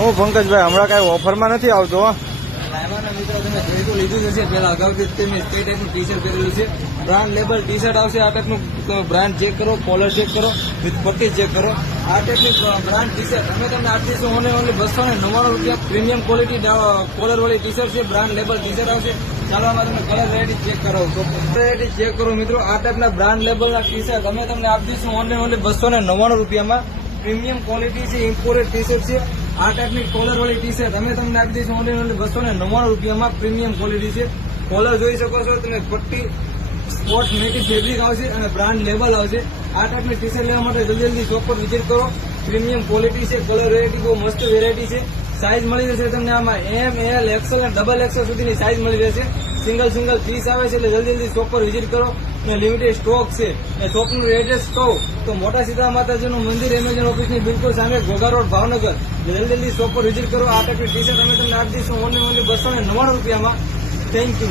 હું પંકજભાઈ હમણાં કઈ ઓફરમાં નથી આવતો હો. લાવવાના મિત્રો તમે જોઈ તો લીધું જ હશે. પેલા અગાઉથી તે ટાઈપનું ટી શર્ટ પહેરેલું છે. બ્રાન્ડ લેબલ ટી શર્ટ આવશે. આ ટાઈપનું બ્રાન્ડ ચેક કરો, કોલર ચેક કરો, વિથ પટ્ટી ચેક કરો. આ ટાઈપની બ્રાન્ડ ટી શર્ટ અમે તમને આપીશું ઓનલી ₹299 પ્રીમિયમ ક્વોલિટી કોલર વાળી ટી શર્ટ છે. બ્રાન્ડ લેબલ ટી શર્ટ આવશે. ચાલો આમાં તમે કલર વેરાયટી ચેક કરાવું તો વેરાયટી ચેક કરો મિત્રો. આ ટાઈપના બ્રાન્ડ લેબલના ટી શર્ટ અમે તમને આપીશું ઓનલી ₹299 પ્રીમિયમ ક્વોલિટી છે. ઇમ્પોર્ટેડ ટી શર્ટ છે. આ ટાઈપની કોલર વાળી ટી શર્ટ અમે તમને આપી દઈશું ઓનલી ₹299 પ્રીમિયમ ક્વોલિટી છે. કોલર જોઈ શકો છો તમે. પટ્ટી સ્પોર્ટ મેટિક ફેબ્રિક આવશે અને બ્રાન્ડ લેબલ આવશે. આ ટાઈપની ટી શર્ટ લેવા માટે જલ્દી શોપ પર વિઝિટ કરો. પ્રીમિયમ ક્વોલિટી છે. કલર વેરાયટી બહુ મસ્ત વેરાયટી છે. સાઇઝ મળી જશે તમને આમાં M, L, XL અને XXL સુધીની સાઇઝ મળી રહેશે. સિંગલ પીસ આવે છે એટલે જલ્દી શોપ પર વિઝિટ કરો. લિમિટેડ સ્ટોક છે. શોપનું એડ્રેસ કહું તો મોટા સીતા માતાજીનું મંદિર એમેઝોન ઓફિસની બિલકુલ સામે ઘોઘા રોડ ભાવનગર. જલ્દી શોપ પર વિઝિટ કરો. આ ટાઈપની ટી શર્ટ અમે તમને આપી દઈશું ઓનલી ₹299. Thank you.